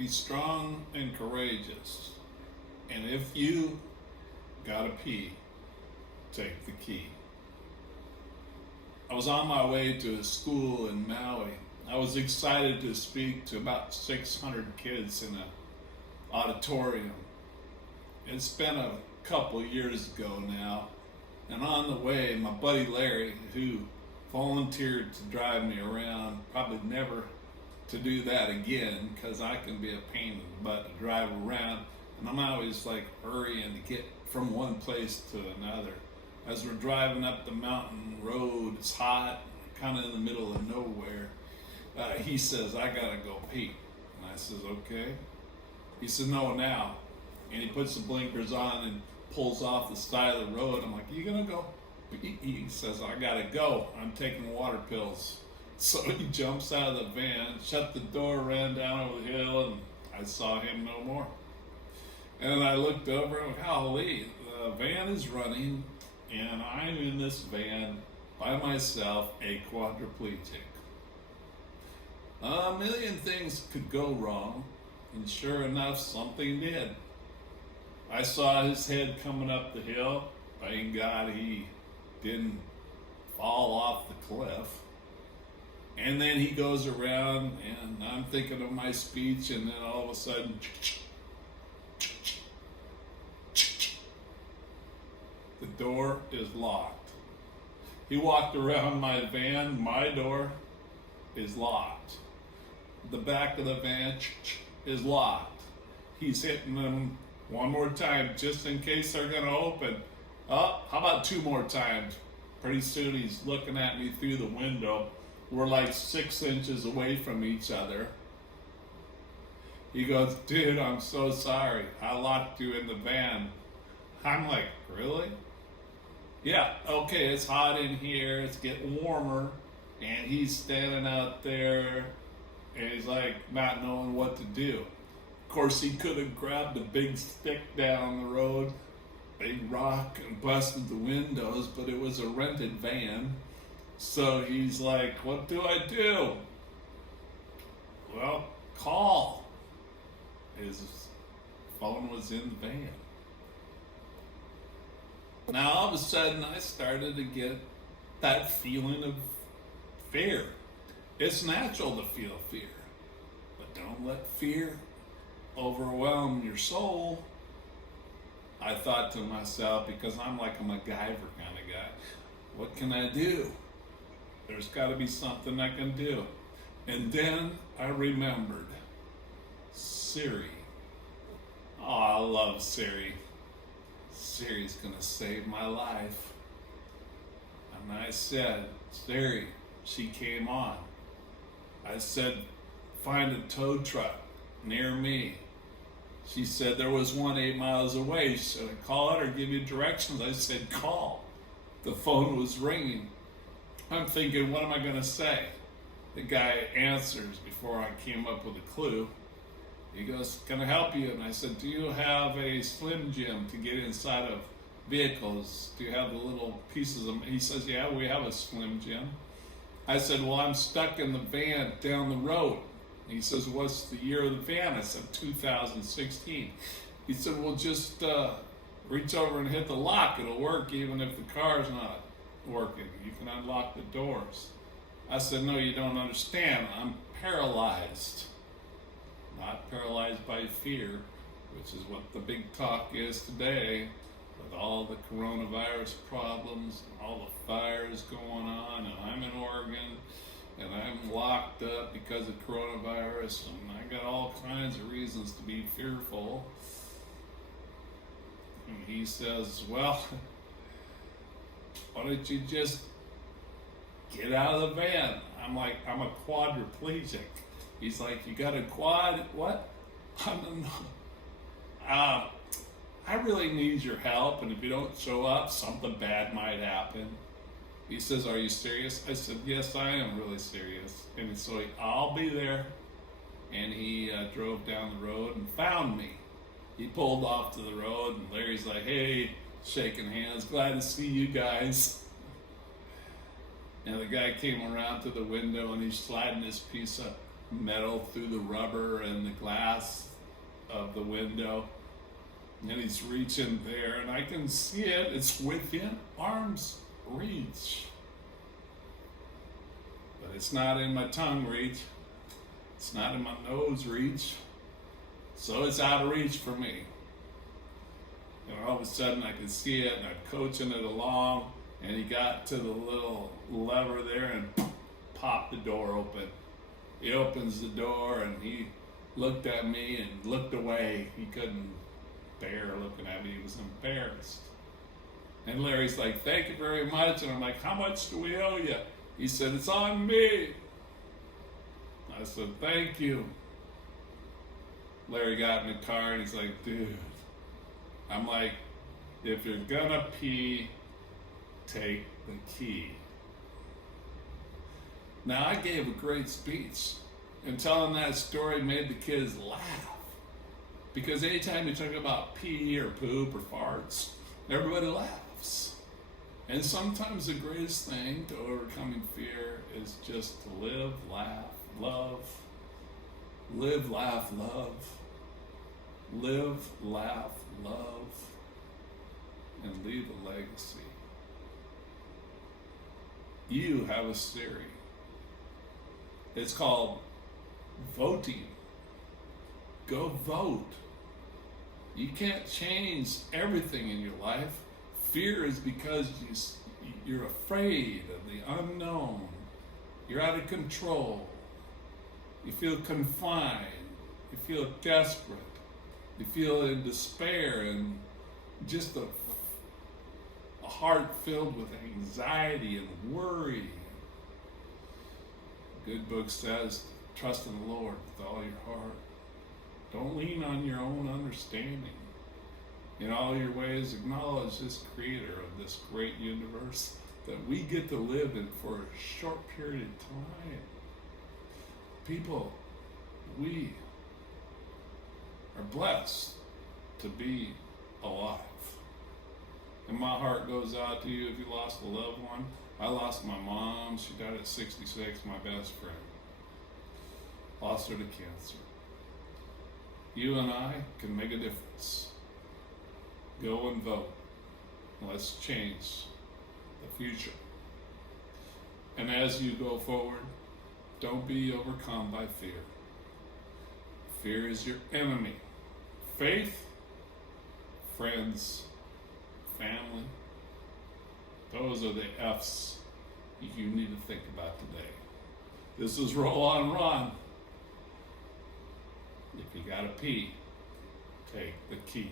Be strong and courageous. And if you gotta pee, take the key. I was on my way to a school in Maui. I was excited to speak to about 600 kids in an auditorium. It's been a couple years ago now, and on the way, my buddy Larry, who volunteered to drive me around, probably never to do that again because I can be a pain in the butt to drive around, and I'm always like hurrying to get from one place to another. As we're driving up the mountain road, it's hot, kind of in the middle of nowhere. He says, I gotta go pee. And I says, okay. He says, no, now. And he puts the blinkers on and pulls off the side of the road. I'm like, you gonna go? He says, I gotta go. I'm taking water pills. So he jumps out of the van, shut the door, ran down over the hill, and I saw him no more. And then I looked over and golly, the van is running, and I'm in this van by myself, a quadriplegic. A million things could go wrong, and sure enough, something did. I saw his head coming up the hill. Thank God he didn't fall off the cliff. And then he goes around, and I'm thinking of my speech, and then all of a sudden, the door is locked. He walked around my van, my door is locked. The back of the van is locked. He's hitting them one more time just in case they're gonna open. Oh, how about two more times? Pretty soon he's looking at me through the window. We're like 6 inches away from each other. He goes, dude, I'm so sorry. I locked you in the van. I'm like, really? Yeah, okay, it's hot in here. It's getting warmer. And he's standing out there and he's like not knowing what to do. Of course, he could have grabbed a big stick down the road, big rock, and busted the windows, but it was a rented van. So he's like, what do I do? Well, call. His phone was in the van. Now all of a sudden I started to get that feeling of fear. It's natural to feel fear, but don't let fear overwhelm your soul. I thought to myself, because I'm like a MacGyver kind of guy, what can I do? There's got to be something I can do. And then I remembered Siri. Oh, I love Siri. Siri's gonna save my life. And I said, Siri, she came on. I said, find a tow truck near me. She said there was one 8 miles away. Should I call it or give you directions? I said, call. The phone was ringing. I'm thinking, what am I gonna say? The guy answers before I came up with a clue. He goes, can I help you? And I said, do you have a Slim Jim to get inside of vehicles? Do you have the little pieces of, he says, yeah, we have a Slim Jim. I said, well, I'm stuck in the van down the road. He says, what's the year of the van? I said, 2016. He said, well, just reach over and hit the lock. It'll work even if the car's not working. You can unlock the doors. I said, no, you don't understand. I'm paralyzed. Not paralyzed by fear, which is what the big talk is today, with all the coronavirus problems and all the fires going on, and I'm in Oregon, and I'm locked up because of coronavirus, and I got all kinds of reasons to be fearful. And he says, well, why don't you just get out of the van? I'm like, I'm a quadriplegic. He's like, you got a quad? What? I really need your help, and if you don't show up, something bad might happen. He says, are you serious? I said, yes, I am really serious. And so I'll be there. And he drove down the road and found me. He pulled off to the road, and Larry's like, hey, shaking hands, glad to see you guys. And the guy came around to the window, and he's sliding his piece of metal through the rubber and the glass of the window. And he's reaching there, and I can see it. It's within arm's reach. But it's not in my tongue reach. It's not in my nose reach. So it's out of reach for me. And all of a sudden I could see it, and I'm coaching it along, and he got to the little lever there and popped the door open. He opens the door, and he looked at me and looked away. He couldn't bear looking at me. He was embarrassed. And Larry's like, "Thank you very much." And I'm like, "How much do we owe you?" He said, "It's on me." I said, "Thank you." Larry got in the car, and he's like, "Dude," I'm like, "if you're gonna pee, take the key." Now, I gave a great speech, and telling that story made the kids laugh. Because anytime you talk about pee or poop or farts, everybody laughs. And sometimes the greatest thing to overcoming fear is just to live, laugh, love. Live, laugh, love. Live, laugh, love. And leave a legacy. You have a theory. It's called voting. Go vote. You can't change everything in your life. Fear is because you're afraid of the unknown. You're out of control. You feel confined. You feel desperate. You feel in despair and just a heart filled with anxiety and worry. The good book says, trust in the Lord with all your heart. Don't lean on your own understanding. In all your ways, acknowledge this creator of this great universe that we get to live in for a short period of time. People, we are blessed to be alive. And my heart goes out to you if you lost a loved one. I lost my mom. She died at 66, my best friend. Lost her to cancer. You and I can make a difference. Go and vote. Let's change the future. And as you go forward, don't be overcome by fear. Fear is your enemy. Faith, friends, family, those are the F's you need to think about today. This is Roll On Ron. If you gotta pee, take the key.